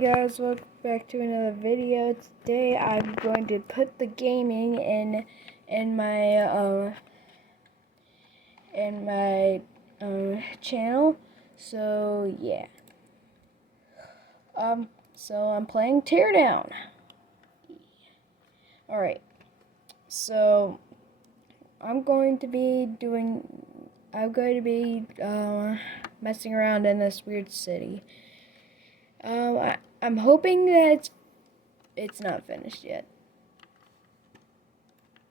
Guys, welcome back to another video. Today I'm going to put the gaming in my channel. So yeah. So I'm playing Teardown. Alright. So I'm going to be messing around in this weird city. I'm hoping that it's not finished yet.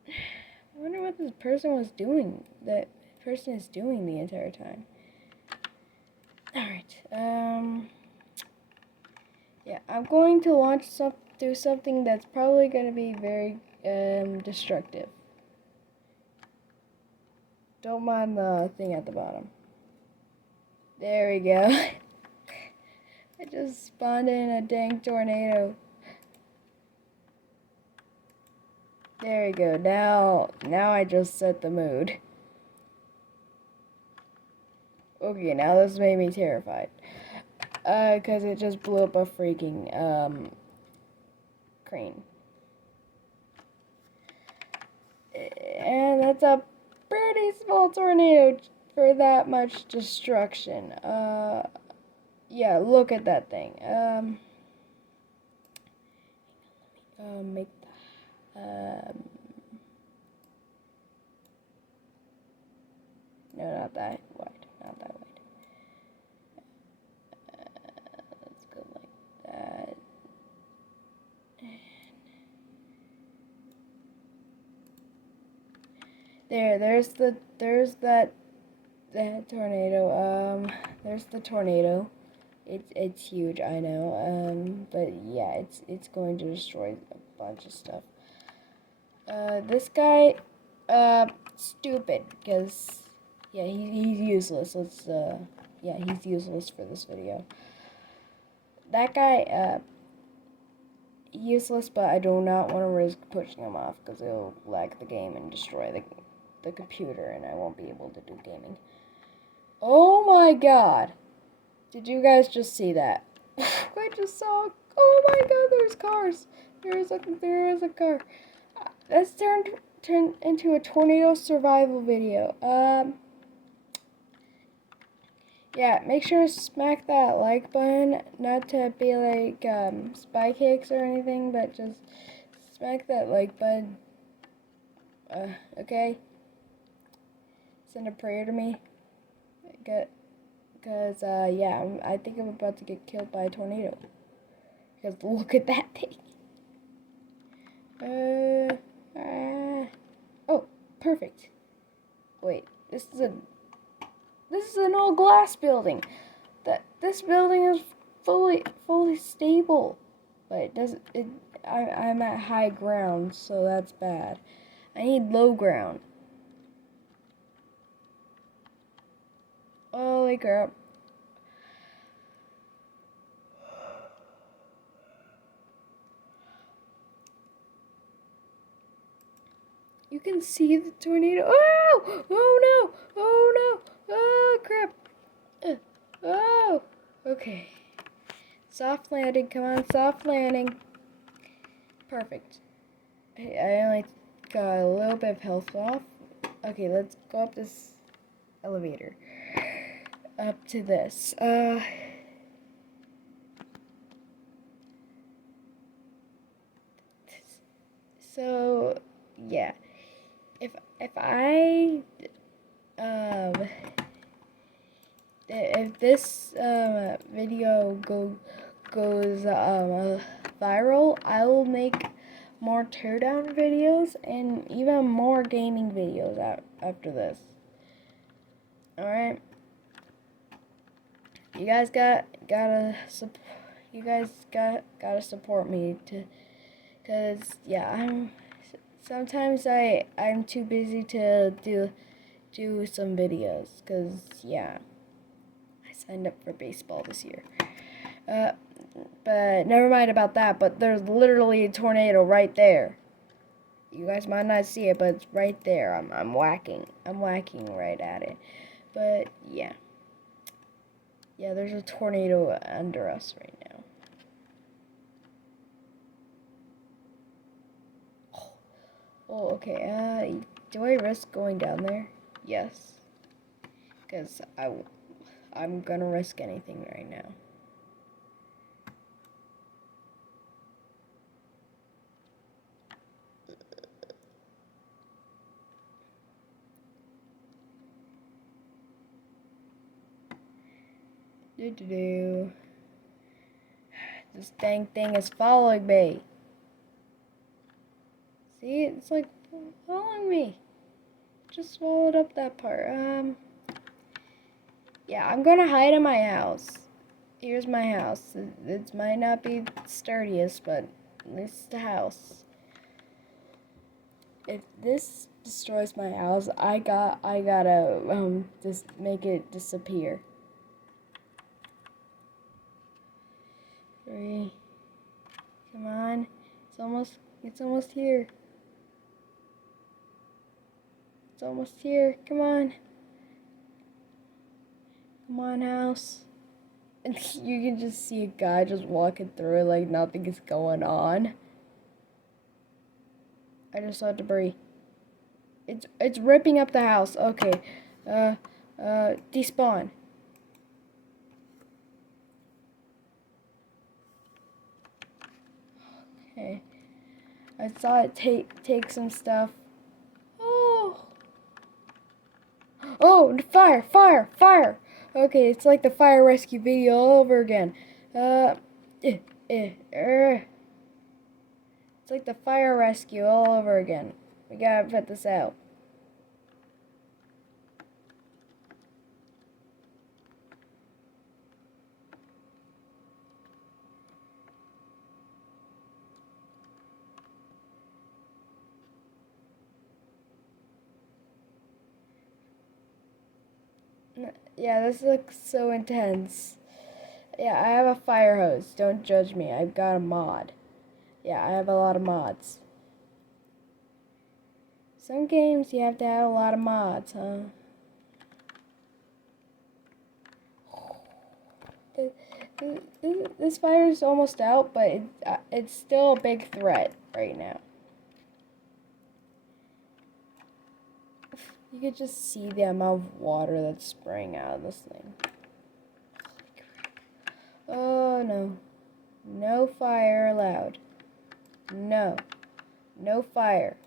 I wonder what this person was doing. That person is doing the entire time. Alright. Yeah, I'm going to do something that's probably going to be very destructive. Don't mind the thing at the bottom. There we go. I just spawned in a dang tornado. There we go. Now I just set the mood. Okay, now this made me terrified. Because it just blew up a freaking crane. And that's a pretty small tornado for that much destruction. Yeah, look at that thing. Make no, not that wide. Not that wide. Let's go like that. There's that tornado. There's the tornado. It's huge, I know. But yeah, it's going to destroy a bunch of stuff. This guy, stupid, because yeah, he's useless. Yeah, he's useless for this video. That guy, useless, but I do not want to risk pushing him off because it'll lag the game and destroy the computer, and I won't be able to do gaming. Oh my god! Did you guys just see that? I just saw. Oh my god! There's cars. There is a car. That's turned into a tornado survival video. Yeah, make sure to smack that like button, not to be like spy kicks or anything, but just smack that like button. Okay? Send a prayer to me. Because, yeah, I think I'm about to get killed by a tornado. Because look at that thing. Oh, perfect. Wait, this is an all glass building. This building is fully stable. But it doesn't. I'm at high ground, so that's bad. I need low ground. Holy crap. You can see the tornado. Oh! Oh no! Oh no! Oh crap! Oh! Okay. Soft landing. Come on, soft landing. Perfect. I only got a little bit of health off. Okay, let's go up this elevator. Up to this. So yeah. If this video goes viral, I will make more teardown videos and even more gaming videos after this. Alright, you guys gotta support me cause yeah, sometimes I'm too busy to do some videos, cause yeah, I signed up for baseball this year. But never mind about that, but there's literally a tornado right there. You guys might not see it, but it's right there. I'm whacking right at it. But yeah. Yeah, there's a tornado under us right now. Oh, okay. Do I risk going down there? Yes. Because I'm gonna risk anything right now. Do. This dang thing is following me. See, it's like following me. Just swallowed up that part. Yeah, I'm gonna hide in my house. Here's my house. It might not be sturdiest, but at least it's the house. If this destroys my house, I gotta just make it disappear. 3. Come on. It's almost here. It's almost here. Come on. Come on, house. And you can just see a guy just walking through it like nothing is going on. I just saw debris. It's ripping up the house. Okay. Despawn. Okay. I saw it take some stuff. Oh. Oh, fire. Okay, it's like the fire rescue video all over again. It's like the fire rescue all over again. We gotta put this out. Yeah, this looks so intense. Yeah, I have a fire hose. Don't judge me. I've got a mod. Yeah, I have a lot of mods. Some games you have to have a lot of mods, huh? This fire is almost out, but it's still a big threat right now. You could just see the amount of water that's spraying out of this thing. Oh no. No fire allowed. No. No fire.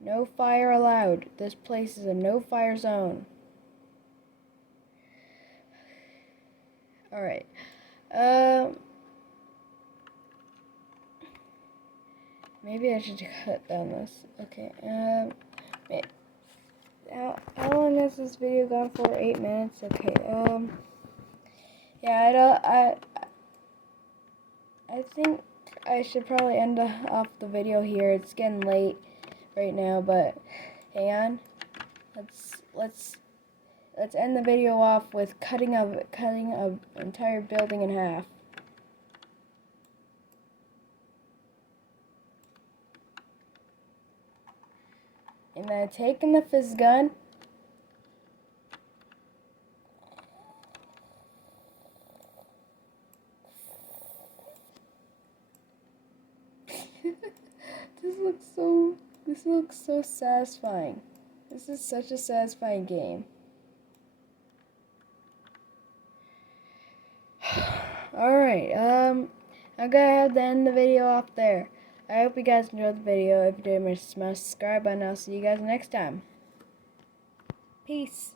No fire allowed. This place is a no fire zone. Alright. Maybe I should cut down this. Okay. How long has this video gone for? 8 minutes. Okay. Yeah. I think I should probably end off the video here. It's getting late right now, but hang on. Let's end the video off with cutting a entire building in half. And then taking the fizz gun. This looks so satisfying. This is such a satisfying game. Alright, I'm gonna have to end the video off there. I hope you guys enjoyed the video. If you did, smash the subscribe button. I'll see you guys next time. Peace.